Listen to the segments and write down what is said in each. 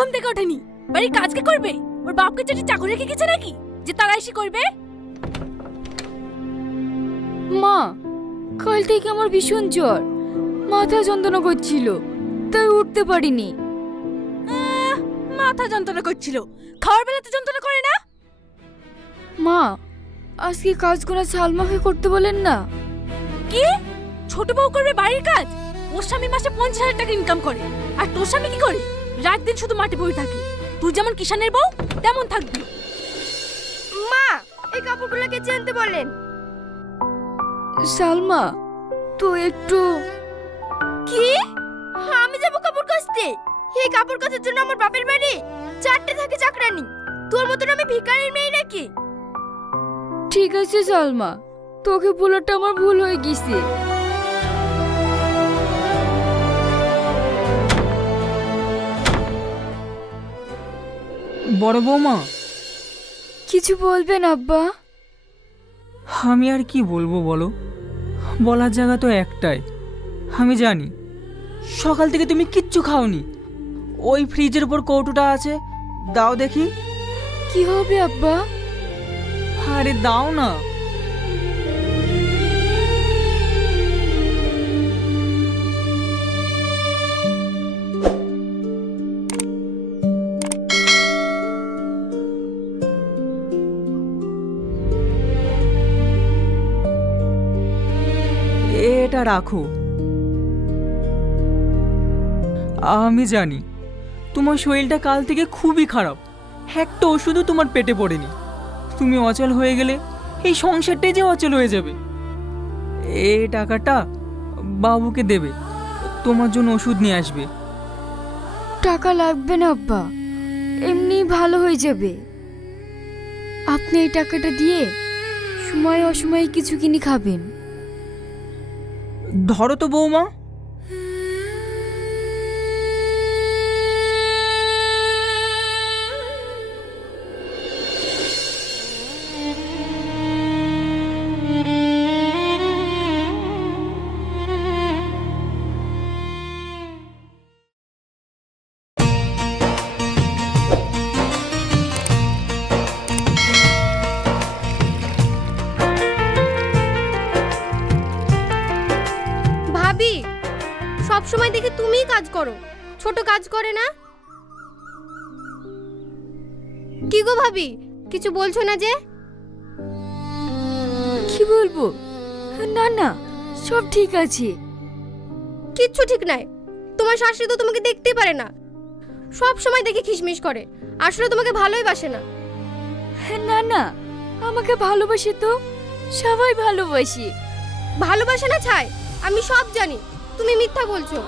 ঘুম থেকে ওঠেনি, বাড়ির কাজ কে করবে? ওর বাপকে যেটি চাকর রেখে গেছে নাকি যে তারা এসে করবে? মা, কাল থেকে আমার ভীষণ জ্বর, মাথা যন্ত্রণা করছিল, তাই উঠতে পারিনি। মাথা যন্ত্রণা করছিল, খাওয়ার বেলাতে যন্ত্রণা করে না? মা, আজকে কাজগুলো সালমাকে করতে বলেন না। কি? ছোট বউ করবে বাড়ির কাজ? ওর স্বামী মাসে 50,000 টাকা ইনকাম করে, আর তোর স্বামী কি করে? রাত দিন শুধু মাঠে বসে থাকে। তুই যেমন কিষানের বউ তেমন থাকবি। মা, এই কাপড়গুলোকে চেনতে বলেন। সালমা, তো একটু। কি? আমি যাবো কাপড় কাচতে? এই কাপড় কাচার জন্য আমার বাপের বাড়ি 4টে থাকে চাকরানি। তোর মতন আমি ভিখারির মেয়ে নাকি? ঠিক আছে সালমা, তোকে বলাটা আমার ভুল হয়ে গেছে। বড় বৌমা, কিছু বলবেন আব্বা? আমি আর কি বলবো বলো, বলার জায়গা তো একটাই। আমি জানি সকাল থেকে তুমি কিচ্ছু খাওনি। ওই ফ্রিজের উপর কৌটোটা আছে, দাও দেখি। কি হবে আব্বা? আরে দাও না। এটা রাখো। আমি জানি তোমার শরীরটা কাল থেকে খুবই খারাপ, একটা ওষুধও তোমার পেটে পড়েনি। তুমি অচল হয়ে গেলে এই সংসারটাই যে অচল হয়ে যাবে। এই টাকাটা বাবুকে দেবে, তোমার জন্য ওষুধ নিয়ে আসবে। টাকা লাগবে না আব্বা, এমনি ভালো হয়ে যাবে। আপনি এই টাকাটা দিয়ে সময় অসময়ে কিছু কিনে খাবেন। ধরো তো বৌমা। ভাবি, সব সময় দেখি তুমিই কাজ করো, ছোট কাজ করে না। কি গো ভাবি, কিছু বলছো না যে? কি বলবো? না না, সব ঠিক আছে। কিচ্ছু ঠিক নাই। তোমার শাশুড়ি তো তোমাকে দেখতেই পারে না, সব সময় দেখি খিসমিস করে, আসলে তোমাকে ভালোই বাসে না। না না, আমাকে ভালোবাসে তো, সবাই ভালোবাসে। ভালোবাসে না ছাই, আমি সব জানি, তুমি মিথ্যা বলছো।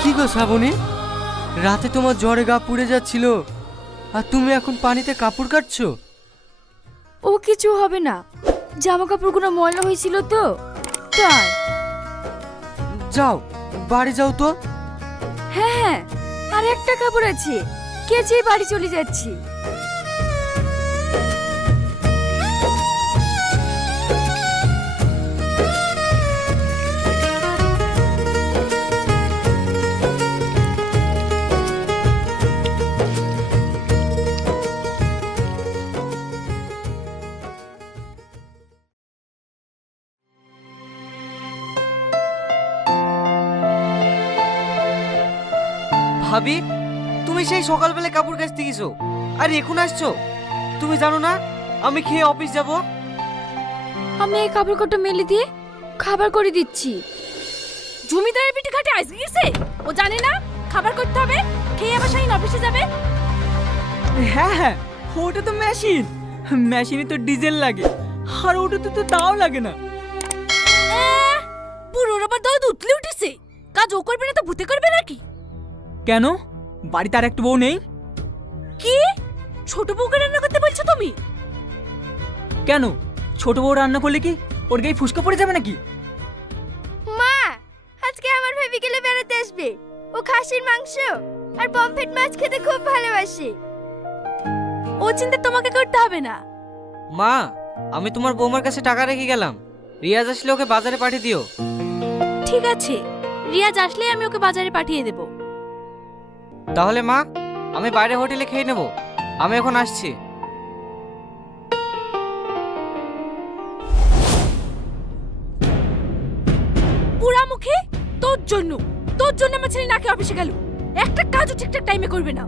কি গো শ্রাবণী, রাতে তোমার জ্বরে গা পুড়ে যাচ্ছিল, আর তুমি এখন পানিতে কাপড় কাটছো? ও কিছু হবে না, জামা কাপড়গুলো ময়লা হয়েছিল তো তাই। যাও বাড়ি যাও তো। হ্যাঁ হ্যাঁ, আর একটা কাপড় আছে, কেচে বাড়ি চলে যাচ্ছি। ভাবি, তুমি সেই সকালবেলা কাপড় কাচতে গেছো, আর এখন আসছো? তুমি জানো না আমি খেয়ে অফিস যাব? আমি এই কাপড় কটা মেলে দিয়ে খাবার করে দিচ্ছি। জমিদারের পিঠে খাটে আইস গেছে, ও জানে না খাবার করতে হবে, খেয়ে আবার শাহিন অফিসে যাবে। হ্যাঁ হ্যাঁ, ওটা তো মেশিন, মেশিনে তো ডিজেল লাগে, আর ওটাতে তো তাও লাগে না। বুড়োর আবার দৌদ উঠলে উঠেছে, কাজ ও করবে না তো ভূতে করবে নাকি? কেন, বাড়িতে আর একটা বউ নেই? কি? ছোট বউকে রান্না করতে বলছো তুমি? কেন, ছোট বউ রান্না করলে কি ওর গায়ে ফুসকা পড়ে যাবে নাকি? মা, আজকে আমার ভাবি গেলে বেড়াতে আসবে, ও খাসির মাংস আর পমফ্রেট মাছ খেতে খুব ভালোবাসে। ও চিন্তা তোমাকে করতে হবে না। মা, আমি তোমার বৌমার কাছে টাকা রেখে গেলাম, রিয়াজ আসলে ওকে বাজারে পাঠিয়ে দিও। ঠিক আছে, রিয়াজ আসলেই আমি ওকে বাজারে পাঠিয়ে দেব। তাহলে মা, আমি বাইরে হোটেলে খেয়ে নেব, আমি এখন আসছি। পুরামুখী, তোর জন্য আমার ছেলে নাকি অফিসে গেল, একটা কাজও ঠিকঠাক টাইমে করবে না।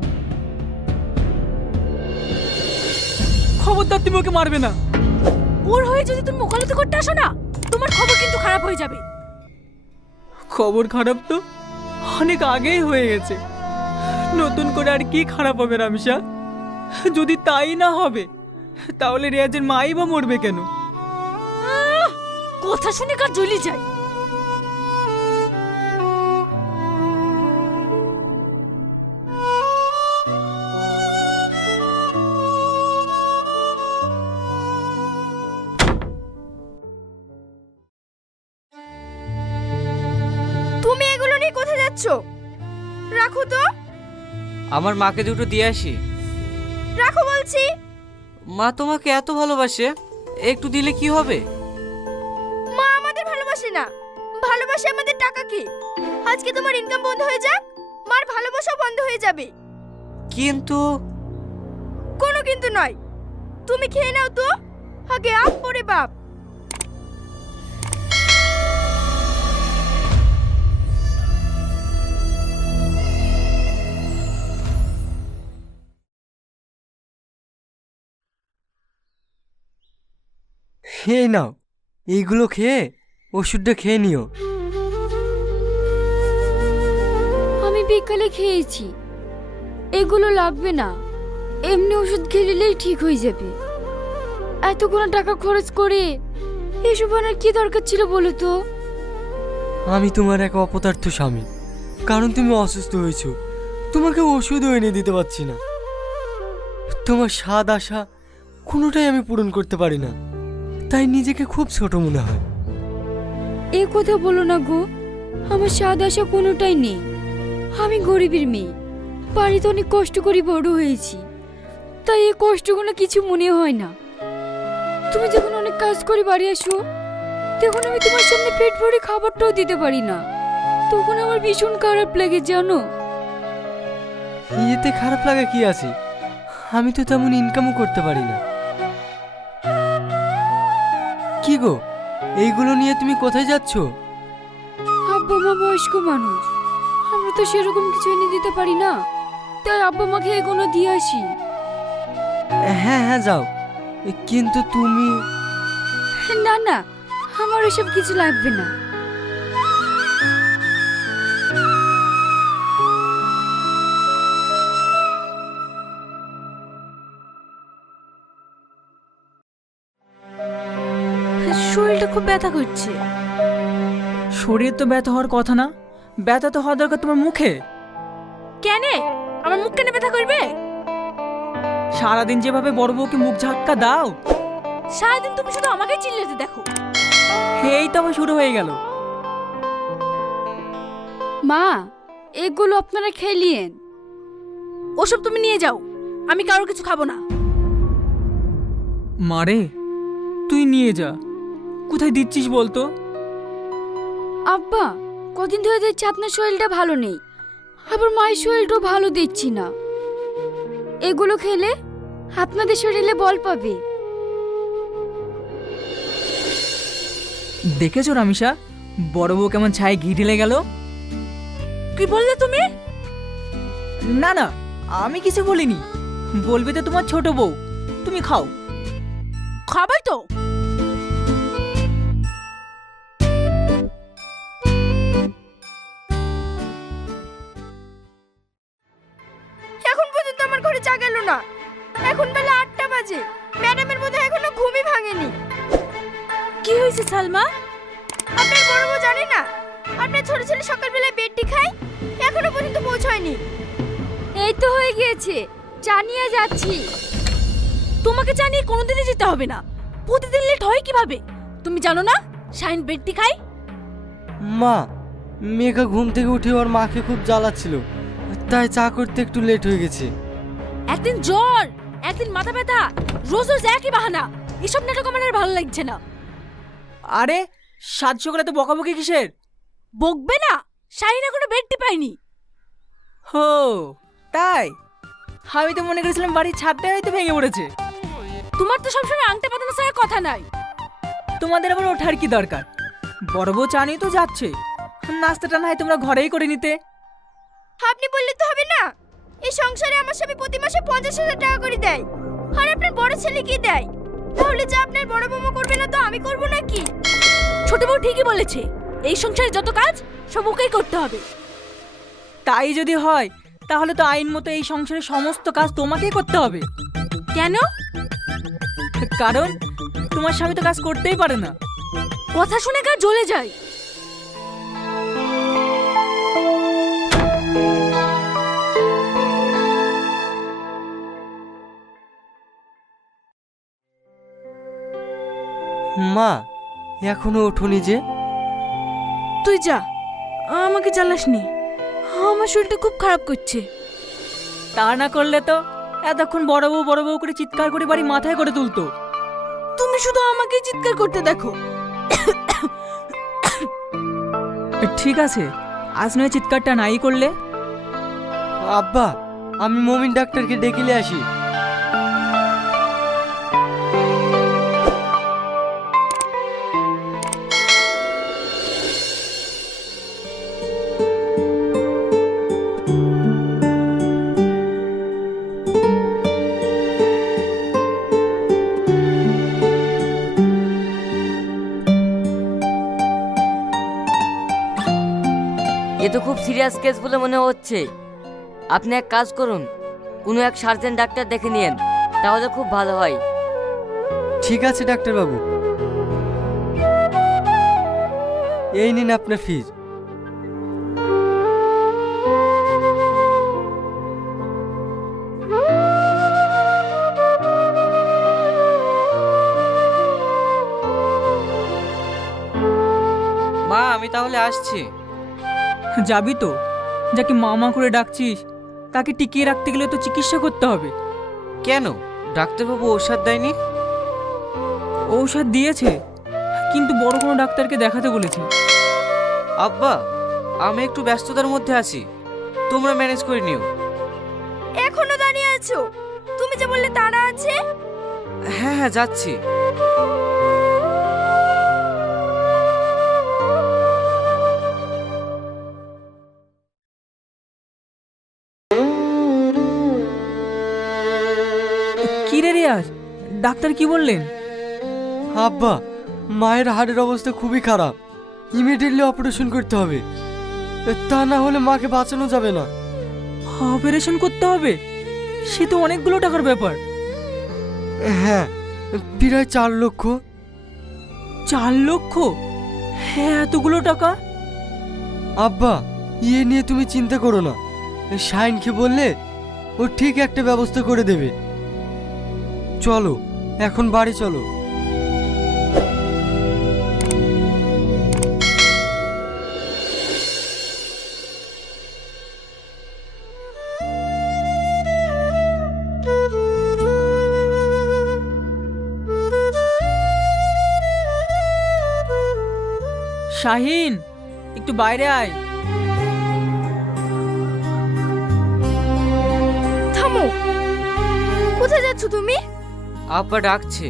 খবরদার তুমি ওকে মারবে না। ওর হয়ে যদি তুমি ওকালতি করতে আসো না, তোমার খবর কিন্তু খারাপ হয়ে যাবে। খবর খারাপ তো অনেক আগেই হয়ে গেছে, নতুন করে আর কি খারাপ হবে রামিসা? যদি তাই না হবে তাহলে রিয়াজের মাই বা মরবে কেন? কথা শুনে কার জ্বলি যায়। তুমি এগুলো নিয়ে কোথায় যাচ্ছ? রাখো তো। আমার মাকে দুটো দিয়ে আসি। রাখো বলছি। মা তোমাকে এত ভালোবাসে, একটু দিলে কি হবে? মা আমাদের ভালোবাসে না, ভালোবাসে আমাদের টাকাকে। আজকে তোমার ইনকাম বন্ধ হয়ে যাক, মার ভালোবাসাও বন্ধ হয়ে যাবে। কিন্তু কোনো কিন্তু নয়, তুমি খেয়ে নাও তো, আগে আপ পরে বাপ। এই নাও, এইগুলো খেয়ে ওষুধটা খেয়ে নিও। আমি বিকালে খেয়েছি, এগুলো লাগবে না, এমনি ওষুধ খেলিলেই ঠিক হয়ে যাবে। এতগুলো টাকা খরচ করে এসব আনার কি দরকার ছিল বলো তো? আমি তোমার এক অপদার্থ স্বামী, কারণ তুমি অসুস্থ হয়েছো, তোমাকে ওষুধও এনে দিতে পারছি না। তোমার স্বাদ আশা কোনোটাই আমি পূরণ করতে পারি না, তাই নিজেকে খুব ছোট মনে হয়। এ কথা বলো না গো, আমার স্বাদ আশা কোনোটাই নেই। আমি গরিবের মেয়ে, বাড়িতে অনেক কষ্ট করে বড় হয়েছি, তাই এই কষ্টগুলো কিছু মনে হয় না। তুমি যখন অনেক কাজ করে বাড়ি আসো, তখন আমি তোমার সামনে পেট ভরে খাবারটাও দিতে পারি না, তখন আমার ভীষণ খারাপ লাগে জানো। এতে খারাপ লাগা কি আছে? আমি তো তেমন ইনকামও করতে পারি না। কি গো, এইগুলো নিয়ে তুমি কোথায় যাচ্ছ? আব্বা মা বয়স্ক মানুষ, আমরা তো সেরকম কিছু এনে দিতে পারি না, তাই আব্বা মাকে এগুলো দিয়ে আসি। হ্যাঁ হ্যাঁ যাও, কিন্তু তুমি... না না, আমার এসব কিছু লাগবে না। শরীরটা খুব ব্যথা করছে। শরীর তো ব্যথা হওয়ার কথা না, ব্যথা তো হওয়া দরকার তোমার মুখে। কেন আমার মুখ কেন ব্যথা করবে? সারাদিন যেভাবে বড় বউকে মুখ ঝাক্কা দাও, সারাদিন তুমি শুধু আমাকে চিল্লাতে দেখো। এই তো আবার শুরু হয়ে গেল। মা, এগুলো আপনারা খেলিয়েন। ওসব তুমি নিয়ে যাও, আমি কারোর কিছু খাবো না। মারে, তুই নিয়ে যা। কোথায় দিচ্ছিস বলতো? আব্বা, কদিন ধরে দেখছি আপনার শরীরটা ভালো নেই, আবার মায়ের শরীরটাও ভালো দেখছি না। এগুলো খেলে আপনাদের শরীরে বল পাবে। দেখেছো রামিসা, বড় বউ কেমন ছায় ঘি ঢেলে গেল? কি বললে তুমি? না না, আমি কিছু বলিনি। বলবে তো তোমার ছোট বউ। তুমি খাও। খাবাই তো। এখন পর্যন্ত আমার ঘরে চা গেল না, এখন বেলা 8টা বাজে, ম্যাডামের বোধহয় এখনো ঘুমই ভাঙেনি। কি হয়েছে সালমা? আপনার বড় বউ জানে না আপনার ছোট ছেলে সকালবেলায় বেডটি খায়, এখনো পর্যন্ত পৌঁছায়নি। এই তো হয়ে গিয়েছে, জানিয়ে যাচ্ছি। তোমাকে জানিয়ে কোনোদিনই যেতে হবে না, প্রতিদিন লেট হয় কিভাবে? তুমি জানো না শাইন বেডটি খাই? মা, মেঘা ঘুম থেকে উঠে ওর মাকে খুব জ্বালাচ্ছিল, তাই চা করতে একটু লেট হয়ে গেছে। একদিন জ্বর, একদিন মাথা ব্যথা, রোজ রোজ একই বাহানা। এসব নাটক আমার আর ভালো লাগছে না। আরে সাত সকালে তো বকাবকি কিসের? বকবে না, শাহিন এখনো বেডটি পাইনি। হো তাই? আমি তো মনে করেছিলাম বাড়ির ছাদটাই হয়তো ভেঙে পড়েছে। তোমার তো সবসময় আংটা পাতানো ছাড়া কথা নাই। তোমাদের আবার ওঠার কি দরকার? বড় বউ চা নিয়ে তো যাচ্ছে, নাস্তাটা না হয় তোমরা ঘরেই করে নিতে। আপনি বললে তো হবে না। এই সংসারে আমার স্বামী প্রতি মাসে 50,000 টাকা করে দেয়, আর আপনার বড় ছেলে কি দেয়? তাহলে যা আপনার বড় বৌমা করবে না তো আমি করব নাকি? ছোট বউ ঠিকই বলেছে, এই সংসারে যত কাজ সব ওকেই করতে হবে। তাই যদি হয় তাহলে তো আইন মতো এই সংসারের সমস্ত কাজ তোমাকেই করতে হবে। কেন? কারণ তোমার স্বামী তো কাজ করতেই পারে না। কথা শুনে গা জ্বলে যায়। মা এখনো ওঠোনি যে? তুই যা, আমাকে জ্বালাসনি। আমার শরীরটা খুব খারাপ করছে। তা না করলে তো এতক্ষণ বড় বউ করে চিৎকার করে বাড়ি মাথায় করে তুলতো। তুমি শুধু আমাকে চিৎকার করতে দেখো। ঠিক আছে, আজ নয় চিৎকারটা নাই করলে। আব্বা আমি মমিন ডাক্তারকে ডেকে আসি। এ তো খুব সিরিয়াস কেস বলে মনে হচ্ছে। আপনি এক কাজ করুন, কোনো এক সার্জেন ডাক্তার দেখে নিন, তাহলে খুব ভালো হয়। ঠিক আছে ডাক্তারবাবু, এই নিন আপনার ফিজ। মা আমি তাহলে আসছি। যাবি তো? যাকে মামা করে ডাকছিস তাকে টিকিয়ে রাখতে গেলে তো চিকিৎসা করতে হবে। কেন, ডাক্তারবাবু ঔষধ দেয়নি? ঔষধ দিয়েছে, কিন্তু বড় কোনো ডাক্তারকে দেখাতে বলেছে। আব্বা আমি একটু ব্যস্ততার মধ্যে আছি, তোমরা ম্যানেজ করে নিও। এখনো দাঁড়িয়ে আছো? তুমি যে বললে তাড়া আছে। হ্যাঁ হ্যাঁ যাচ্ছি। কি রে রিয়াজ, ডাক্তার কি বললেন? আব্বা মায়ের হাড়ের অবস্থা খুবই খারাপ, ইমিডিয়েটলি অপারেশন করতে হবে, তা না হলে মাকে বাঁচানো যাবে না। অপারেশন করতে হবে? সে তো অনেকগুলো টাকার ব্যাপার। হ্যাঁ প্রায় 4 লক্ষ। 4 লক্ষ? হ্যাঁ এতগুলো টাকা? আব্বা ইয়ে নিয়ে তুমি চিন্তা করো না, শাইনকে বললে ও ঠিক একটা ব্যবস্থা করে দেবে। চলো এখন বাড়ি চলো। শাহিন একটু বাইরে আয়। থামো, কোথায় যাচ্ছ তুমি? আব্বা ডাকছে।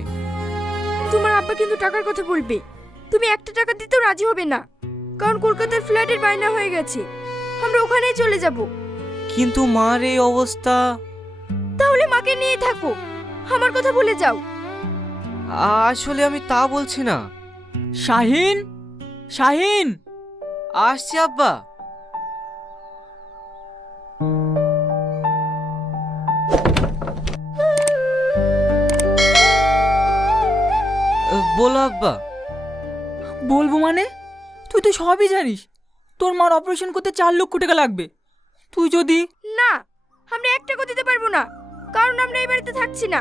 তোমার আব্বা কিন্তু টাকার কথা বলবে, তুমি 1 টাকা দিতেও রাজি হবে না, কারণ কলকাতার ফ্ল্যাটের বায়না হয়ে গেছে, আমরা ওখানেই চলে যাব। কিন্তু মার এই অবস্থা। তাহলে মাকে নিয়ে থাকো, আমার কথা ভুলে যাও। আসলে আমি তা বলছি না। শাহিন, শাহিন আসছি আব্বা। বলো আব্বা। বলবো মানে? তুই তো সবই জানিস, তোর মার অপারেশন করতে 4 লক্ষ টাকা লাগবে। তুই যদি না, আমরা 1 টাকা দিতে পারবো না, কারণ আমরা এই বাড়িতে থাকছি না।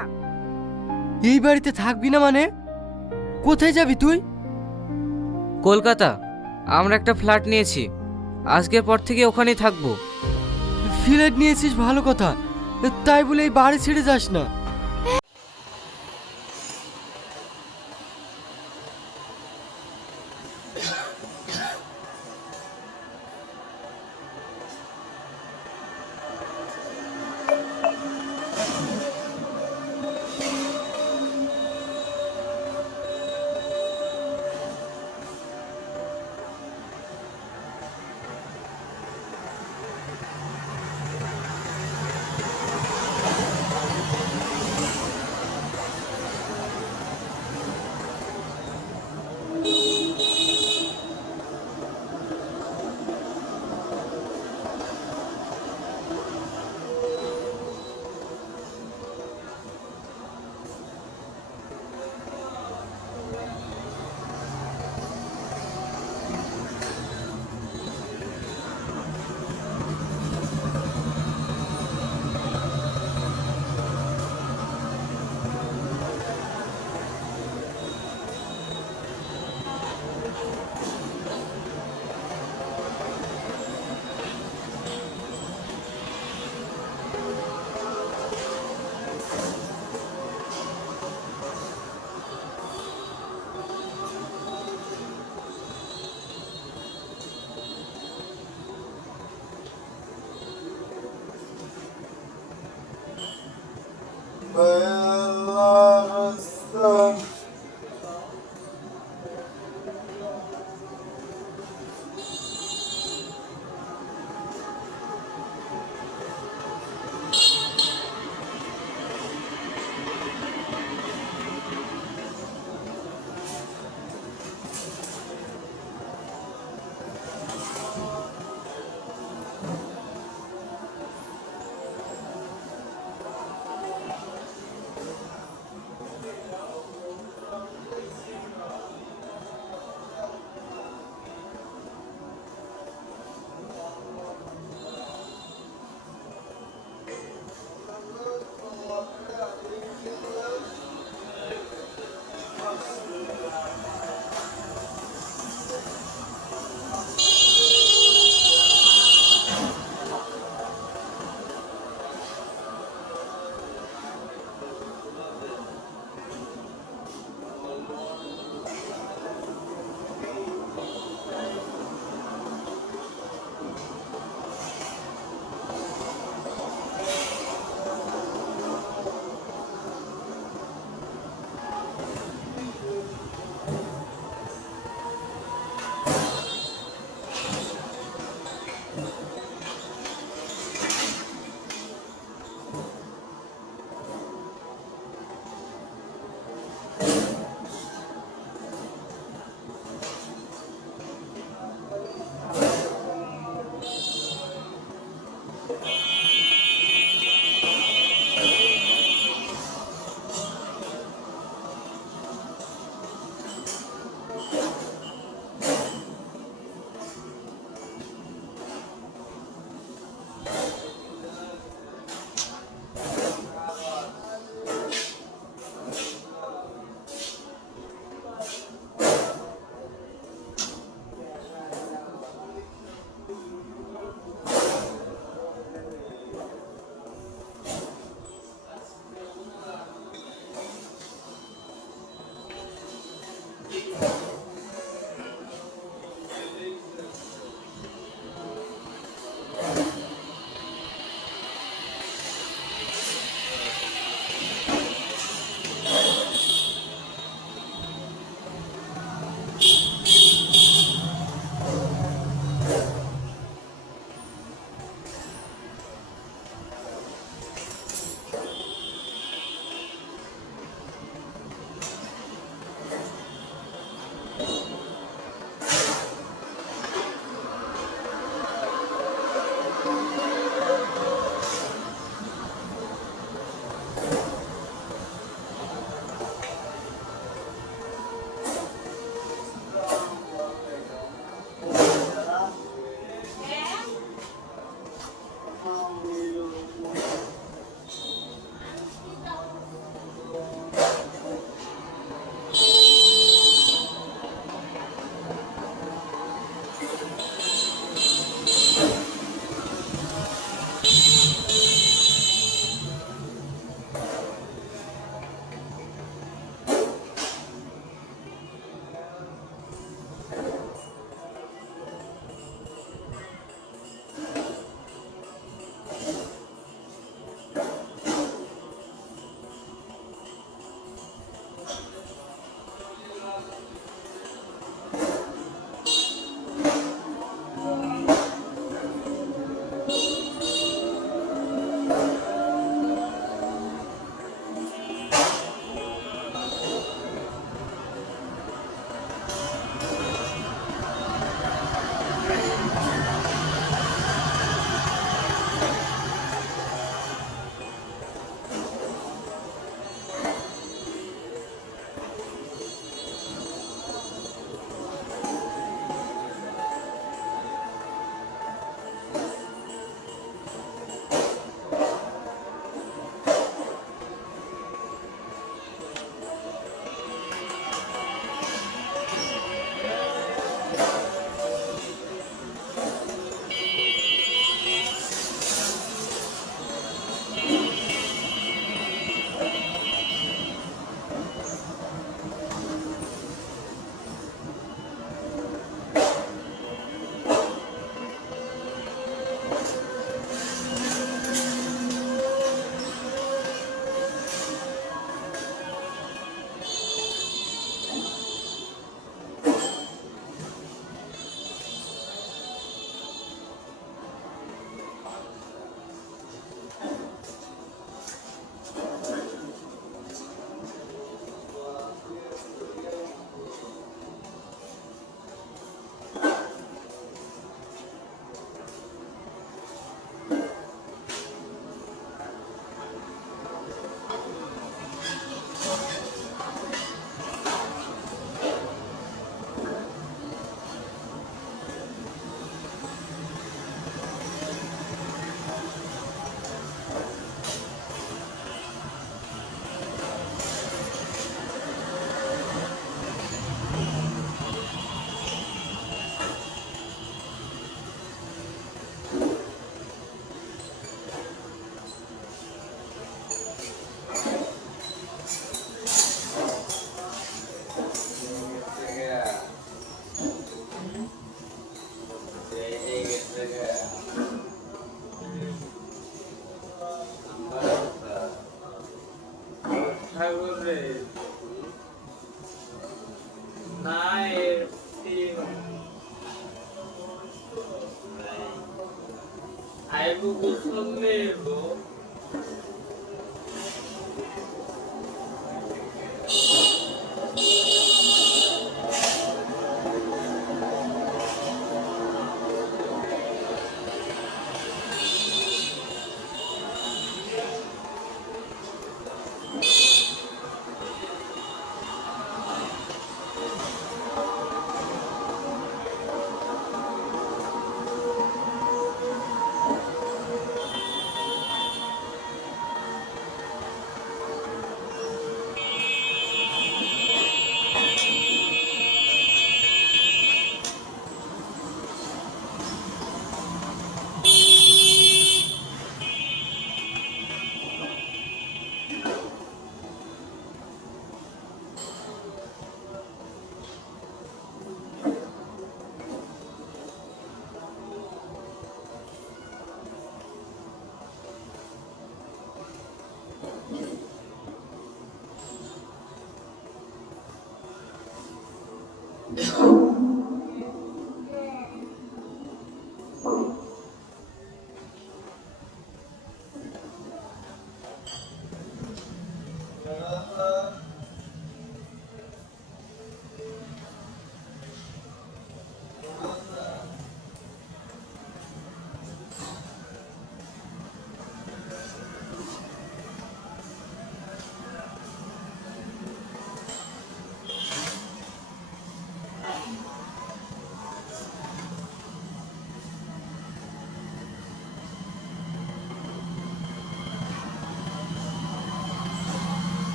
এই বাড়িতে থাকবি না মানে? কোথায় যাবি তুই? কলকাতা, আমরা একটা ফ্ল্যাট নিয়েছি, আজকের পর থেকে ওখানেই থাকবো। ফ্ল্যাট নিয়েছিস ভালো কথা, তাই বলে এই বাড়ি ছেড়ে যাস না।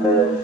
Amen.